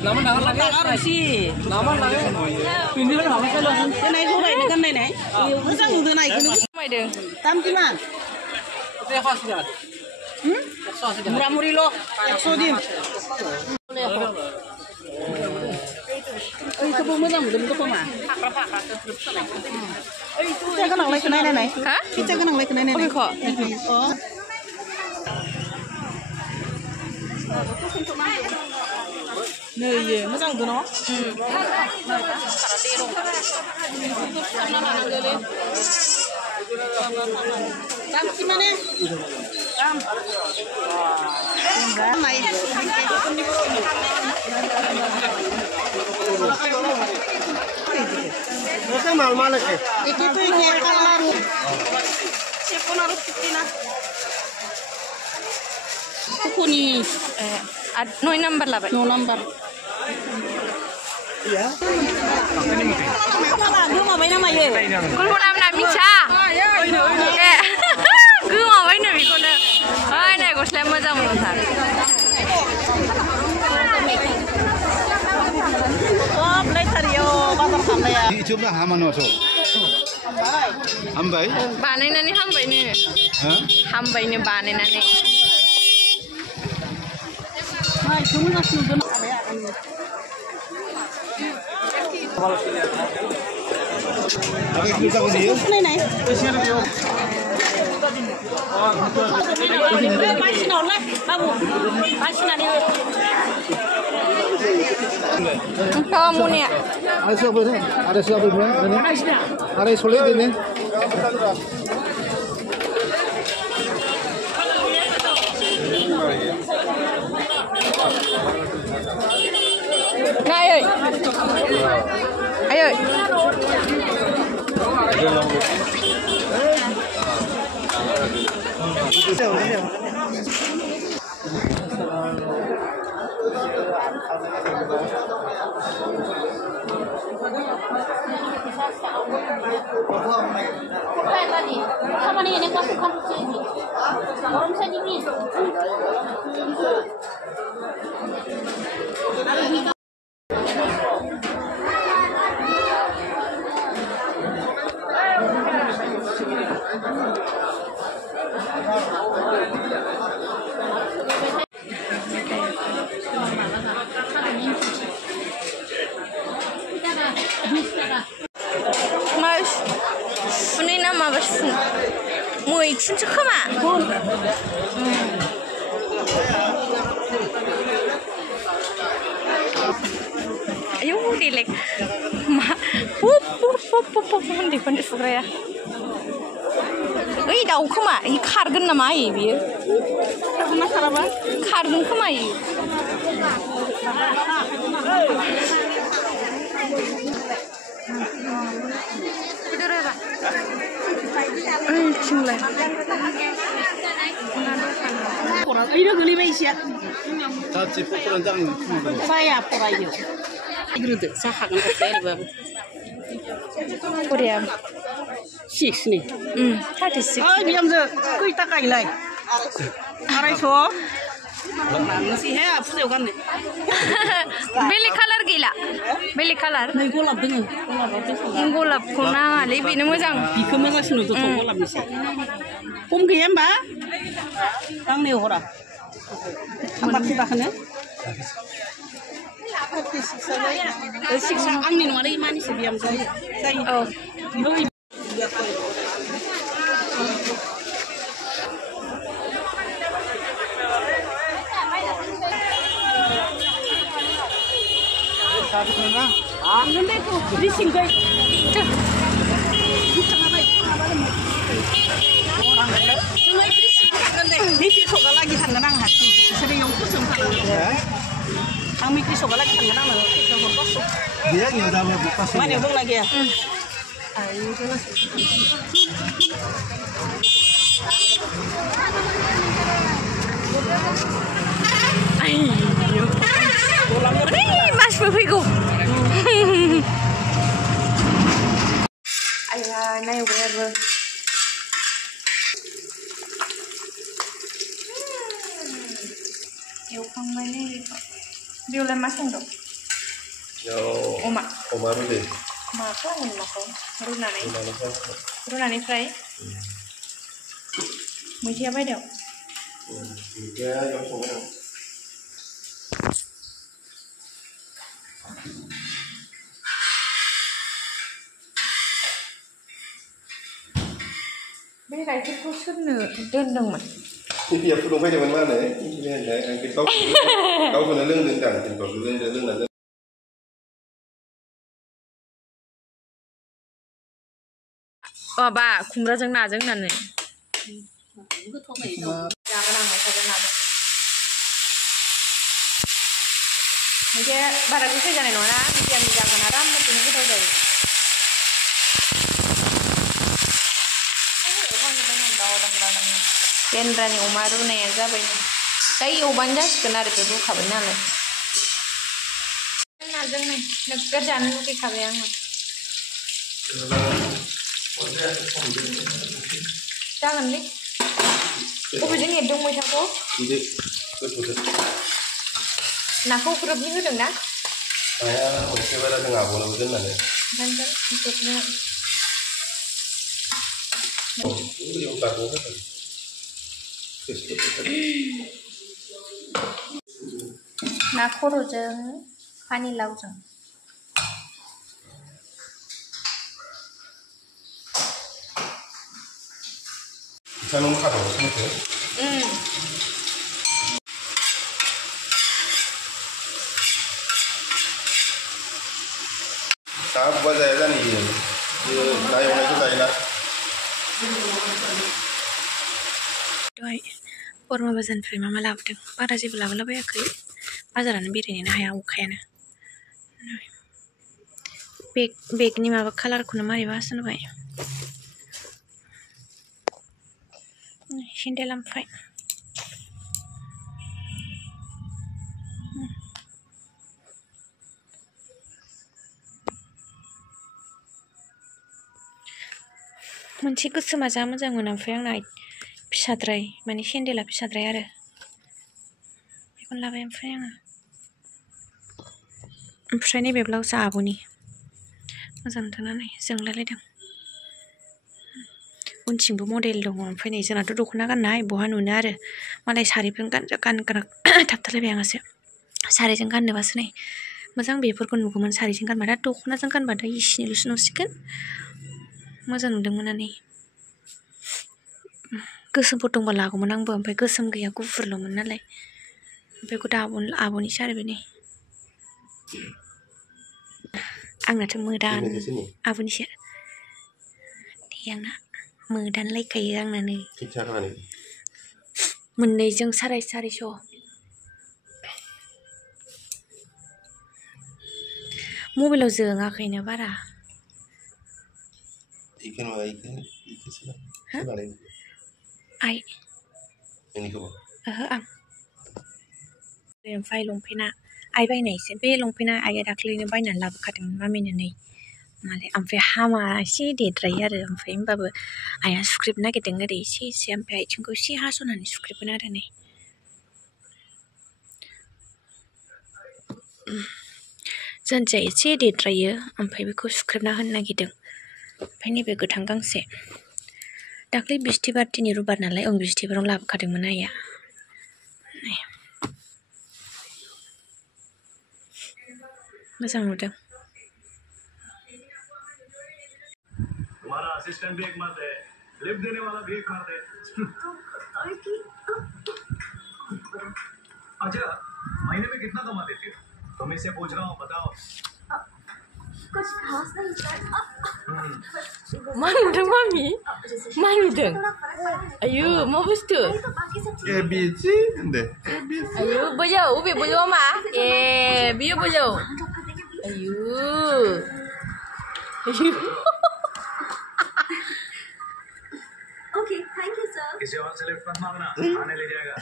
Naman lagi sih. Naman lagi. Ini kan apa sih loh? Ini aku ini kan ini. Masa udah naik ini? Tam gimana? Itu apa sih kan? Murah-murih loh. 100 dim. Itu pun macam itu pun mah. Kita kan lagi kena ini. Hah? Kita kan lagi kena ini. Oh. 네, 무장 드노? 잠시만해. Itu mal-mal ke? Itu tuh yang kalar. Siapa naruh sitina? Kuni no number lah, no number. Iya. Gue mau main sama ye. Gue mau main Micha. Gue mau main sama Bikw. Ah, ini gue selama jam nonton. Oh, belajar yo, pasar sampai ya. Itu mah hama noso. Hambai. Bane nani hambai ni. Hah? Hambai ni bane nani. Hai, kamu nasi udon apa ya? Oke, kita ke sini. Nih. Masih nolak, babu. Masih nani. Kamu nih. Ada siapa ini? Ada siapa ini? Ada sulit ini. Nah, ayo. Ayo. Badi, sama nih ini kasih kamu sini. Orang saya ini. Mas, ini nama apa sih? Mau ikut cekam ah? Ayo dilek, ma, di pandai sugraya. Ih, dah ukma, ini kargan nama ini. Kargan apa? Kargan kama ini. Cinglah. Ini geli beisiat. Tadi pukulan jangan. Saya purayo. Igrut, saya akan kasih bang. Korea. 6 nih. 36. Oh, diam je. Kita kailai. Arai so. Mansi है आपसे होगा नहीं बेली कलर गीला बेली कलर नहीं गोलाप दंगे गोलाप को ना ले बिनो मोजां बिखौ मोजांसिन नुदों गोलापनिसै खम गैया होमबा आंनि हरा आंबा खिबाखौनो 6 आंनि नङालै मानिसो बियाम जायो औ Ngendeko, disinggai. Semua dising ngendek. Ini sogal lagi tangan hati. Sering yang kusum tangan. Ang mikir sogal lagi tangan nang. Dia ni udah mau buka sih. Mana bung lagi ya? Ayo jelas. Ayo. Ini Mas Bikw. Ayah, naik berapa? Yuk, kang mana? Biola masuk dong. Oma. Oma rude. Makan makan. Runani fry. Mesti apa dia? Dia yang semua. Bây giờ thì có sức nữa đơn đồng mà. Thì việc phụ đồng phải để mana đấy? Anh cái câu của nó lương đơn giản, thì còn lương là Ba, kumra jeng na này. Jangan nang macam na. Mungkin barang itu jangan nona, mungkin jangan aram, mungkin itu tahu jadi. Kendrani umaru nih aja begini. Kayak ubanja sekenar itu tuh kabarnya lah. Najeng nih, negara jangan lupa kabarnya. Jangan nih. Ubujeng edung macam apa? Ini, betul. Nak ukur ni tu dong nak? Saya mesti berada dengan abang betul mana? Jangan ukurnya. Ini ukur apa? Nak korup jeng, pani lau jeng. Saya nunggu kado semua tu. Saya buat saya ni, saya orang itu saya nak. Doi, Barama bazan frame mama labdeng. Bara sih belabela banyak kiri. Bajaran birini nah ya ukayana. Beg ni mama color kuna mari bahasan bayi. Sini dalam fai. Mansi ku semaja moजां मोनो ओमफ्राय आंना फिसाद्राय माने सेन्देला फिसाद्राय आरो बेखौनो लाबाय ओमफ्राय नैबे ब्लाउसआ आब'नि मोजां नुदोंना जोंलायलायदों उनथिंबो मडेल दङ ओमफ्राय नै जोंनाथ' दख'ना गाननाय बहा नुनो आरो मालाय सारिफोर गानग्रा थाबथालायबाय आंहासो सारिजों गाननोबासो नै मोजां बेफोरखौ नुगौमोन सारिजों गानबा दा दख'नाजों गानबाथाय इसिनिल'सो नुसिगोन मोजां नुदोंमोन नै गोसोमफोर दंबा लागौमोन आंबो ओमफ्राय गोसोम गैया गुफुरल'मोन नालाय ओमफ्राय बेखौ आब'निसो आरो बेनि आंनाथ' मोदान आब'निसो दे आंना मोदान लायखायो आंना नै मोननैजों 450 मबाइलाव जोङाखैनो बारा Ai. Ini kau. Ang. Oमफ्राय लंपेन्टआ आइ बायनायसो बे लंपेन्टआ आइया दाख्लैनो बायनानै लाबोखादोंमोन मामिनो नै मालाय ओमफ्राय हामा एसे देद्रायो आरो ओमफ्राय होमबाबो आइया सुख्रेबनो नागिरदों ओरै एसे ओमफ्राय आथिंखौ एसे हास'नानै सुख्रेबगोन आरो नै जोंनिया एसे देद्रायो ओमफ्राय बेखौ सुख्रेबना होनो नागिरदों ओमफ्राय नैबे गोथां गांसे दाख्लै बिस्थिबार दिनै रुबार नालाय बिस्थिबाराव लाबोखादोंमोन आइया मोजां नुदों हमारा असिस्टेंट भी एक मर्द है लिफ्ट देने वाला भी एक मर्द है अच्छा महीने में कितना कमा देती हो तुम इससे पूछ रहा हूँ बताओ कुछ खास नहीं sir Manudeng mami? Manudeng? Ayo, mau bustu? ABC, deh. Ayo, boyo, ubi boyo ma? Biyo boyo. Ayo. Ayo. Okay thank you sir किसी और से लिफ्ट मत मांगना आने ले जाएगा